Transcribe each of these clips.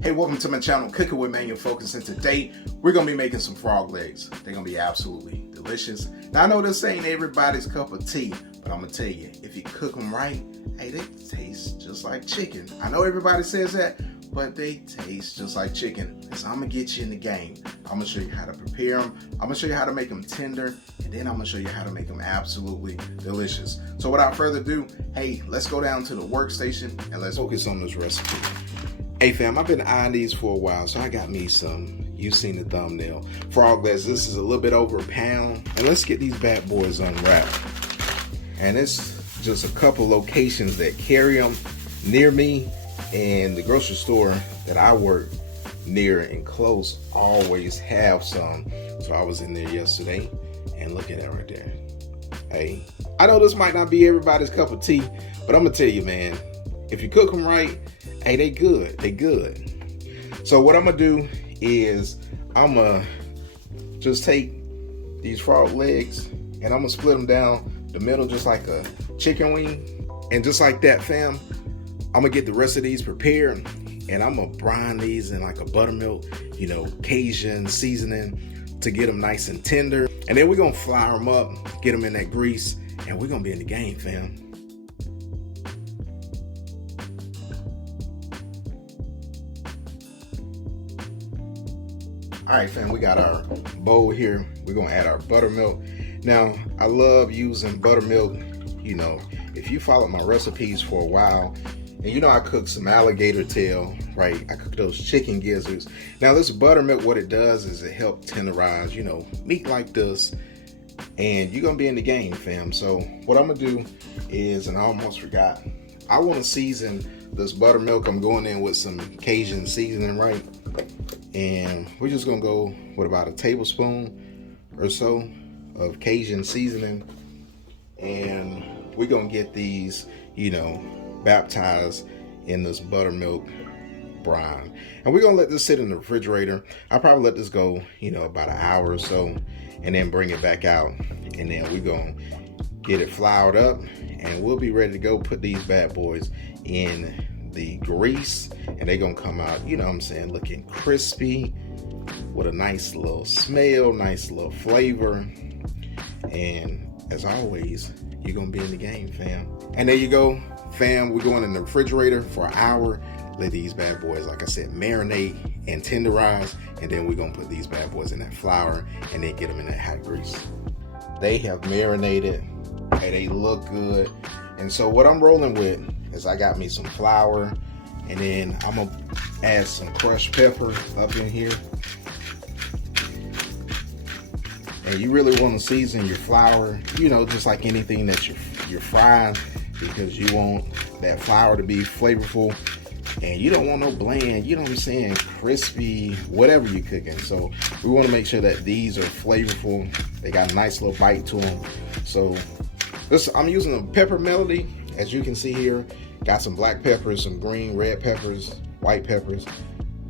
Hey, welcome to my channel, Cooking with Manual Focus, and today we're going to be making some frog legs. They're going to be absolutely delicious. Now, I know this ain't everybody's cup of tea, but I'm going to tell you, if you cook them right, hey, they taste just like chicken. I know everybody says that, but they taste just like chicken. So I'm going to get you in the game. I'm going to show you how to prepare them. I'm going to show you how to make them tender, and then I'm going to show you how to make them absolutely delicious. So without further ado, hey, let's go down to the workstation and let's focus on this recipe. Hey fam, I've been eyeing these for a while, so I got me some, you've seen the thumbnail, frog legs. This is a little bit over a pound, and let's get these bad boys unwrapped. And it's just a couple locations that carry them near me, and the grocery store that I work near and close always have some. So I was in there yesterday, and look at that right there. Hey, I know this might not be everybody's cup of tea, but I'm gonna tell you, man, if you cook them right, hey, they good. So what I'm gonna do is I'm gonna just take these frog legs and I'm gonna split them down the middle just like a chicken wing. And just like that, fam, I'm gonna get the rest of these prepared and I'm gonna brine these in like a buttermilk, Cajun seasoning to get them nice and tender. And then we're gonna flour them up, get them in that grease, and we're gonna be in the game, fam. All right, fam, we got our bowl here. We're gonna add our buttermilk. Now, I love using buttermilk. If you followed my recipes for a while, and I cooked some alligator tail, right? I cooked those chicken gizzards. Now, this buttermilk, what it does is it helps tenderize, meat like this, and you're gonna be in the game, fam. So what I'm gonna do is, and I almost forgot, I wanna season this buttermilk. I'm going in with some Cajun seasoning, right? And we're just gonna go with about a tablespoon or so of Cajun seasoning, and we're gonna get these, baptized in this buttermilk brine. And we're gonna let this sit in the refrigerator. I'll probably let this go, about an hour or so, and then bring it back out. And then we're gonna get it floured up, and we'll be ready to go put these bad boys in the grease, and they're gonna come out, looking crispy with a nice little smell, nice little flavor. And as always, you're gonna be in the game, fam. And there you go, fam. We're going in the refrigerator for an hour. Let these bad boys, like I said, marinate and tenderize, and then we're gonna put these bad boys in that flour and then get them in that hot grease. They have marinated and they look good. And so what I'm rolling with is I got me some flour, and then I'm gonna add some crushed pepper up in here. And you really want to season your flour, just like anything that you're frying, because you want that flour to be flavorful, and you don't want no bland, crispy, whatever you're cooking. So we want to make sure that these are flavorful. They got a nice little bite to them. So I'm using a pepper melody, as you can see here. Got some black peppers, some green, red peppers, white peppers.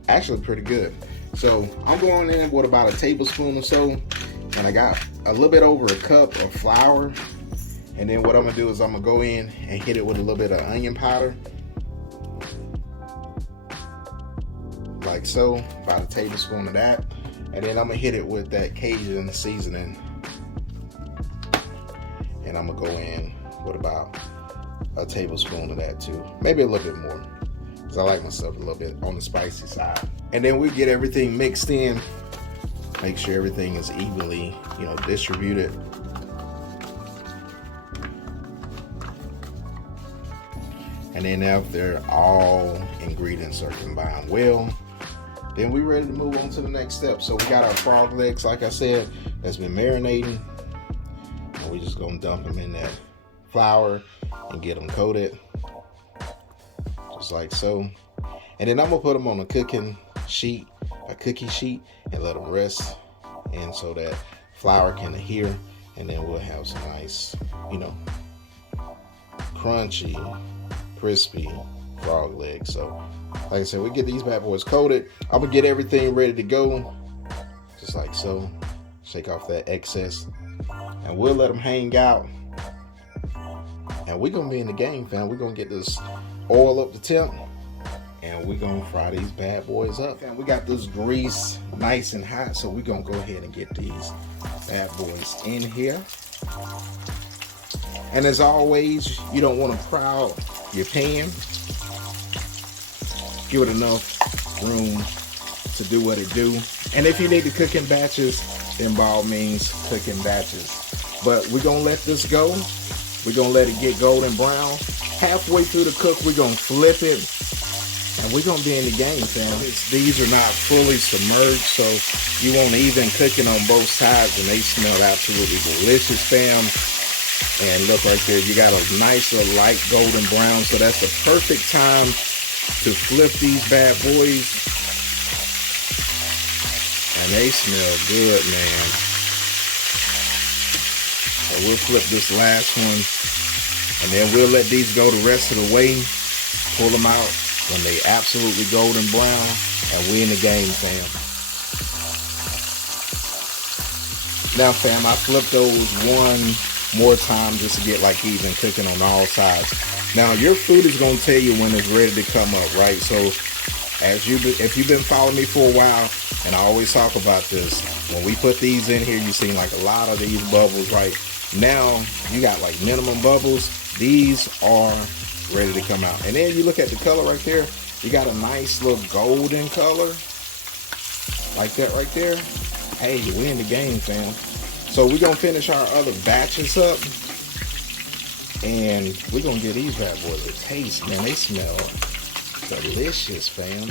Actually pretty good. So I'm going in with about a tablespoon or so, and I got a little bit over a cup of flour. And then what I'm gonna do is I'm gonna go in and hit it with a little bit of onion powder, like so, about a tablespoon of that. And then I'm gonna hit it with that Cajun seasoning, and I'm gonna go in with about a tablespoon of that too, maybe a little bit more, because I like myself a little bit on the spicy side. And then we get everything mixed in, make sure everything is evenly, distributed. And then after all ingredients are combined well, then we're ready to move on to the next step. So we got our frog legs, like I said, that's been marinating, and we're just gonna dump them in that flour and get them coated, just like so. And then I'm gonna put them on a cookie sheet, and let them rest, and so that flour can adhere, and then we'll have some nice, crunchy, crispy frog legs. So like I said, we get these bad boys coated. I'm gonna get everything ready to go, just like so. Shake off that excess, and we'll let them hang out. And we're gonna be in the game, fam. We're gonna get this oil up the temp, and we're gonna fry these bad boys up. And we got this grease nice and hot, so we're gonna go ahead and get these bad boys in here. And as always, you don't want to crowd your pan. Give it enough room to do what it do. And if you need to cook in batches, then by all means cook in batches. But we're gonna let this go. We're gonna let it get golden brown. Halfway through the cook, we're gonna flip it, and we're gonna be in the game, fam. These are not fully submerged, so you want even cooking on both sides, and they smell absolutely delicious, fam. And look right there, you got a nice little light golden brown, so that's the perfect time to flip these bad boys. And they smell good, man. So we'll flip this last one, and then we'll let these go the rest of the way. Pull them out when they absolutely golden brown, and we in the game, fam. Now, fam, I flipped those one more time just to get like even cooking on all sides. Now, your food is gonna tell you when it's ready to come up, right? So, if you've been following me for a while, and I always talk about this, when we put these in here, you see like a lot of these bubbles, right? Now you got like minimum bubbles. These are ready to come out. And then you look at the color right there, you got a nice little golden color like that right there. Hey, we in the game, fam. So we're gonna finish our other batches up, and we're gonna give these bad boys a taste, man. They smell delicious, fam.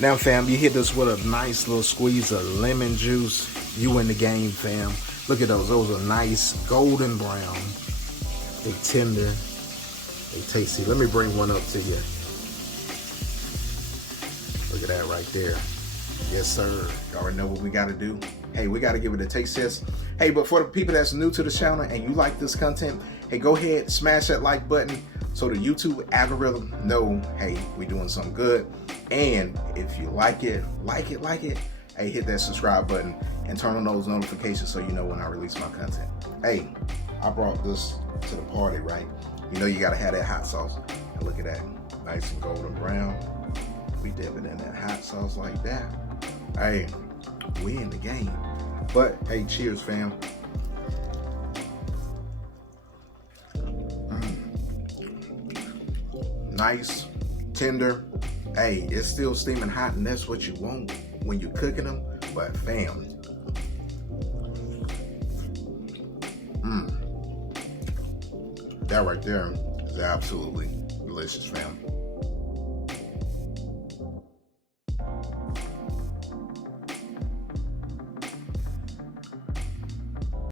Now, fam, you hit this with a nice little squeeze of lemon juice. You in the game, fam. Look at those. Those are nice golden brown. They tender. They tasty. Let me bring one up to you. Look at that right there. Yes, sir. You already know what we got to do. Hey, we got to give it a taste test. Hey, but for the people that's new to the channel and you like this content, hey, go ahead, smash that like button so the YouTube algorithm know, hey, we're doing something good. And if you like it, hey, hit that subscribe button and turn on those notifications so you know when I release my content. Hey, I brought this to the party, right? You know you gotta have that hot sauce. And look at that, nice and golden brown. We dip it in that hot sauce like that. Hey, we in the game. But hey, cheers, fam. Nice, tender. Hey, it's still steaming hot, and that's what you want when you're cooking them. But fam, that right there is absolutely delicious, fam.